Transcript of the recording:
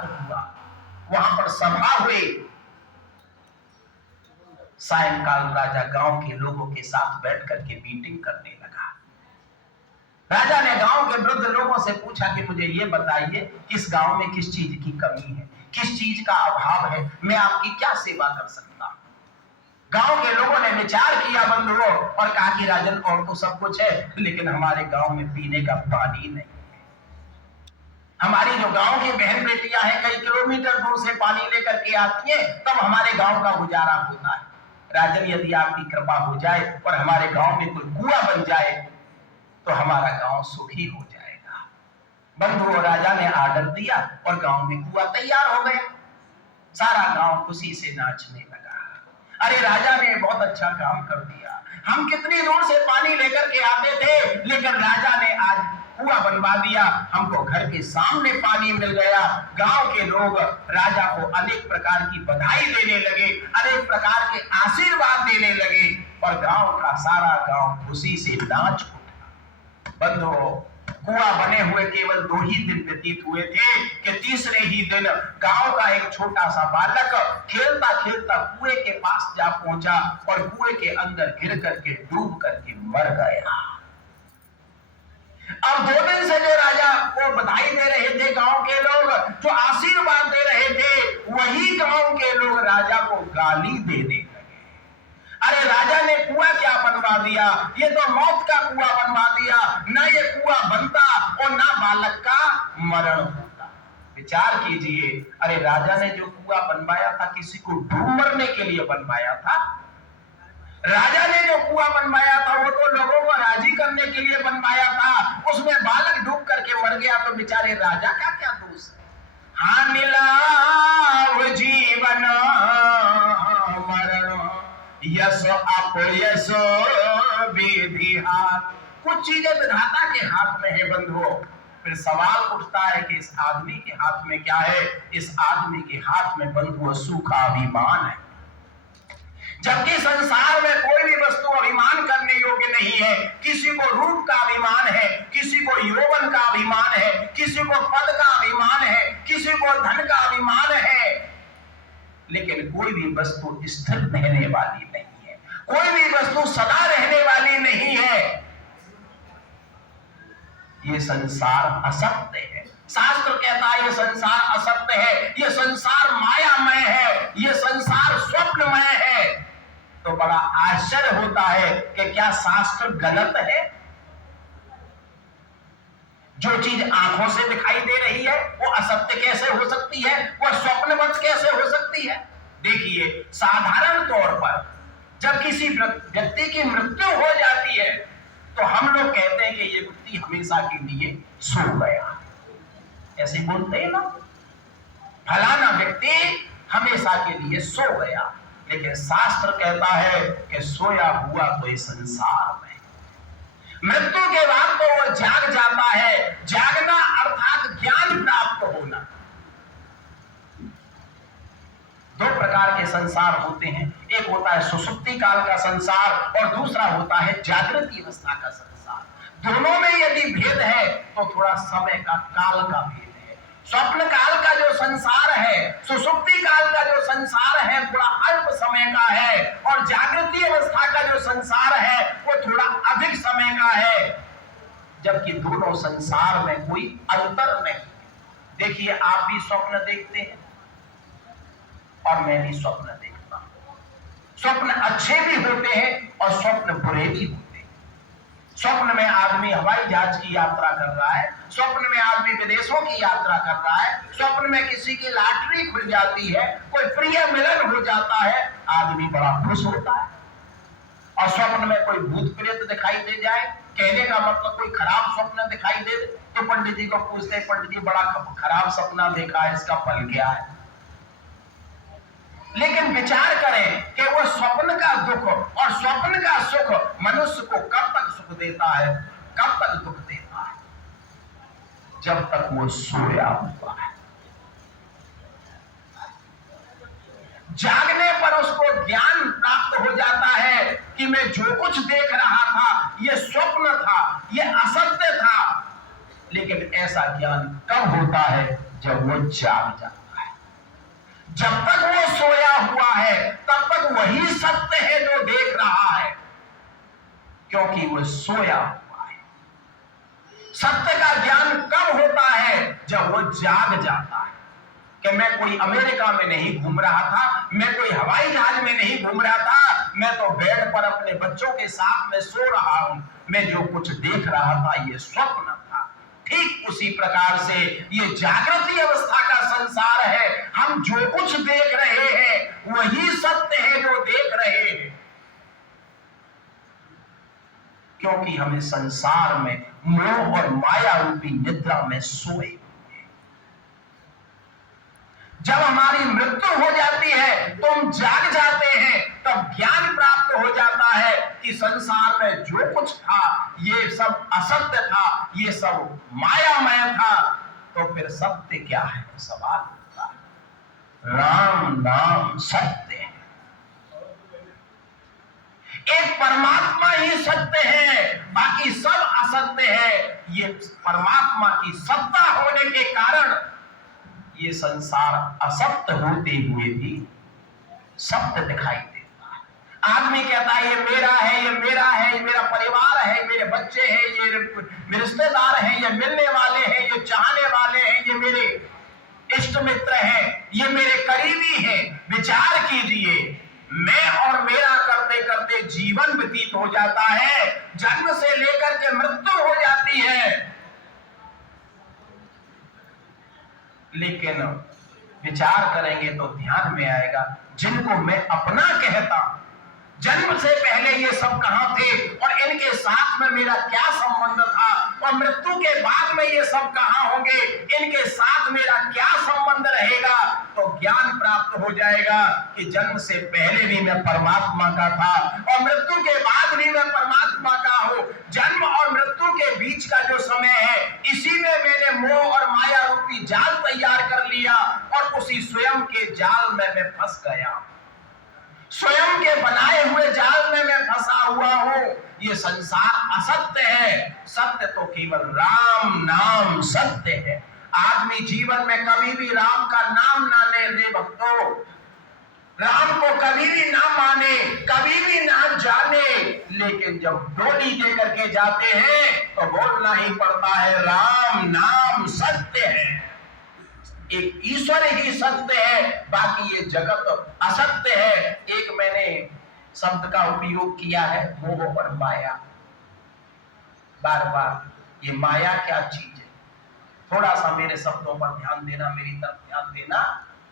हुआ, वहां पर सभा हुई। सायंकाल राजा गांव के लोगों के साथ बैठ करके मीटिंग करने लगा। राजा ने गांव के वृद्ध लोगों से पूछा कि मुझे ये बताइए कि इस गांव में किस चीज की कमी है, किस चीज का अभाव है, मैं आपकी क्या सेवा कर सकता हूं। गांव के लोगों ने विचार किया बंधुओं और कहा कि राजन और तो सब कुछ है, लेकिन हमारे गांव में पीने का पानी नहीं है। हमारी जो गांव की बहन बेटियां हैं कई किलोमीटर दूर से पानी लेकर के आती हैं, तब हमारे गांव का गुजारा होता है। राजन यदि आपकी कृपा हो जाए और हमारे गांव में कोई कुआं बन जाए तो हमारा गांव सुखी हो जाएगा। बंधुओं, राजा ने आर्डर दिया और गांव में कुआं तैयार हो गया। सारा गांव खुशी से नाचने लगा। अरे राजा ने बहुत अच्छा काम कर दिया, हम कितनी दूर से पानी लेकर के आते थे, लेकिन राजा ने आज कुआं बनवा दिया, हमको घर के सामने पानी मिल गया। गांव के लोग राजा को अनेक प्रकार की बधाई देने लगे, अनेक प्रकार के आशीर्वाद देने लगे और गांव का सारा गांव खुशी से नाच उठा। बंधुओं, कुआं बने हुए केवल 2 ही दिन व्यतीत हुए थे कि तीसरे ही दिन गांव का एक छोटा सा बालक खेलता खेलता कुएं के पास जा पहुंचा और कुएं के अंदर गिर करके डूब करके मर गया। अब 2 दिन से जो राजा को बधाई दे रहे थे गांव के लोग, जो आशीर्वाद दे रहे थे, वही गांव के लोग राजा को गाली देने लगे। अरे राजा ने कुआं क्या बनवा दिया, ये तो मौत का कुआं बनवा दिया, ना ये कुआं बनता और ना बालक का मरण होता। विचार कीजिए, अरे राजा ने जो कुआं बनवाया था किसी को डूब मरने के लिए बनवाया था। राजा ने जो कुआं बनवाया था वो तो लोगों को राजी करने के लिए बनवाया था, उसमें बालक डूब करके मर गया तो बेचारे राजा का क्या दोष है। हाँ, मिला जीवन मरण यश अपयश विधि हाथ। कुछ चीजें विधाता के हाथ में है बंधुओं। फिर सवाल उठता है कि इस आदमी के हाथ में क्या है। इस आदमी के हाथ में बंधुओं सूखा अभिमान है। जबकि संसार में कोई भी वस्तु अभिमान करने योग्य नहीं है। किसी को रूप का अभिमान है, किसी को यौवन का अभिमान है, किसी को पद का अभिमान है, किसी को धन का अभिमान है, लेकिन कोई भी वस्तु स्थिर रहने वाली नहीं है, कोई भी वस्तु सदा रहने वाली नहीं है। ये संसार असत्य है। शास्त्र कहता है ये संसार असत्य है, ये संसार मायामय है, ये संसार स्वप्नमय है। तो बड़ा आश्चर्य होता है कि क्या शास्त्र गलत है। जो चीज आंखों से दिखाई दे रही है वो असत्य कैसे हो सकती है, वो स्वप्नवत कैसे हो सकती है। देखिए, साधारण तौर पर जब किसी व्यक्ति की मृत्यु हो जाती है तो हम लोग कहते हैं कि ये व्यक्ति हमेशा के लिए सो गया, ऐसे बोलते हैं ना, फलाना व्यक्ति हमेशा के लिए सो गया। लेकिन शास्त्र कहता है कि सोया हुआ तो इस संसार में, मृत्यु के बाद तो वो जाग जाता है। जागना अर्थात ज्ञान प्राप्त होना। 2 प्रकार के संसार होते हैं, एक होता है सुषुप्ति काल का संसार और दूसरा होता है जागृति अवस्था का संसार। दोनों में यदि भेद है तो थोड़ा समय का, काल का भेद है। स्वप्न काल का जो संसार है, सुषुप्ति काल का जो संसार है थोड़ा अल्प समय का है और जागृति अवस्था का जो संसार है वो थोड़ा अधिक समय का है, जबकि दोनों संसार में कोई अंतर नहीं। देखिए, आप भी स्वप्न देखते हैं और मैं भी स्वप्न देखता हूं। स्वप्न अच्छे भी होते हैं और स्वप्न बुरे भी होते हैं। स्वप्न में आदमी हवाई जहाज की यात्रा कर रहा है, स्वप्न में आदमी विदेशों की यात्रा कर रहा है, स्वप्न में किसी की लॉटरी खुल जाती है, कोई प्रिय मिलन हो जाता है, आदमी बड़ा खुश होता है। और स्वप्न में कोई भूत प्रेत दिखाई दे जाए, कहने का मतलब कोई खराब स्वप्न दिखाई दे तो पंडित जी को पूछते हैं, पंडित जी बड़ा खराब सपना देखा है, इसका फल क्या है। लेकिन विचार करें कि वो स्वप्न का दुख और स्वप्न का सुख मनुष्य को कब तक सुख देता है, कब तक दुख देता है, जब तक वो सोया हुआ है। जागने पर उसको ज्ञान प्राप्त हो जाता है कि मैं जो कुछ देख रहा था ये स्वप्न था, ये असत्य था। लेकिन ऐसा ज्ञान कब होता है, जब वो जाग जाता है। जब तक वो सोया हुआ है तब तक वही सत्य है जो देख रहा है, क्योंकि वो सोया हुआ है। सत्य का ज्ञान कब होता है? जब वो जाग जाता है कि मैं कोई अमेरिका में नहीं घूम रहा था, मैं कोई हवाई जहाज में नहीं घूम रहा था, मैं तो बेड पर अपने बच्चों के साथ में सो रहा हूं, मैं जो कुछ देख रहा था ये स्वप्न था। ठीक उसी प्रकार से ये जागृति अवस्था का संसार है। हम जो कुछ देख रहे हैं वही सत्य है जो देख रहे हैं, क्योंकि हमें संसार में मोह और माया रूपी निद्रा में सोए। जब हमारी मृत्यु हो जाती है तो हम जाग जाते हैं, तब ज्ञान प्राप्त हो जाता है कि संसार में जो कुछ था ये सब असत्य था, ये सब मायामय था। तो फिर सत्य क्या है? सवाल होता है। राम नाम सत्य है, एक परमात्मा ही सत्य है, बाकी सब असत्य है। ये परमात्मा की सत्ता होने के कारण ये संसार असत्य होते हुए भी सत्य दिखाई देता है। आदमी कहता है ये मेरा है, ये मेरा है, ये मेरा परिवार है, मेरे बच्चे हैं, ये मेरे रिश्तेदार हैं, ये मिलने वाले हैं, ये चाहने वाले हैं, ये मेरे इष्ट मित्र हैं, ये मेरे करीबी हैं। विचार कीजिए, मैं और मेरा करते करते जीवन व्यतीत हो जाता है, जन्म से लेकर के मृत्यु हो जाती है। लेकिन विचार करेंगे तो ध्यान में आएगा, जिनको मैं अपना कहता हूं, जन्म से पहले ये सब कहां थे और इनके साथ में मेरा क्या संबंध था, और मृत्यु के बाद में ये सब कहां होंगे, इनके साथ मेरा क्या संबंध रहेगा। तो ज्ञान प्राप्त हो जाएगा कि जन्म से पहले भी मैं परमात्मा का था और मृत्यु के बाद भी मैं परमात्मा का हूं। जन्म और मृत्यु के बीच का जो समय है, इसी में मैंने मोह और माया रूपी जाल तैयार कर लिया और उसी स्वयं के जाल में मैं फंस गया। स्वयं के बनाए हुए जाल में मैं फंसा हुआ हूं। ये संसार असत्य है, सत्य तो केवल राम नाम सत्य है। आदमी जीवन में कभी भी राम का नाम ना ले भक्तों, राम को कभी भी ना माने, कभी भी ना जाने, लेकिन जब डोली दे करके जाते हैं तो बोलना ही पड़ता है राम नाम सत्य है। एक ईश्वर ही सत्य है, बाकी ये जगत असत्य है। एक मैंने शब्द का उपयोग किया है, मोह और माया। बार बार ये माया क्या चीज है, थोड़ा सा मेरे शब्दों पर ध्यान देना, मेरी तरफ ध्यान देना।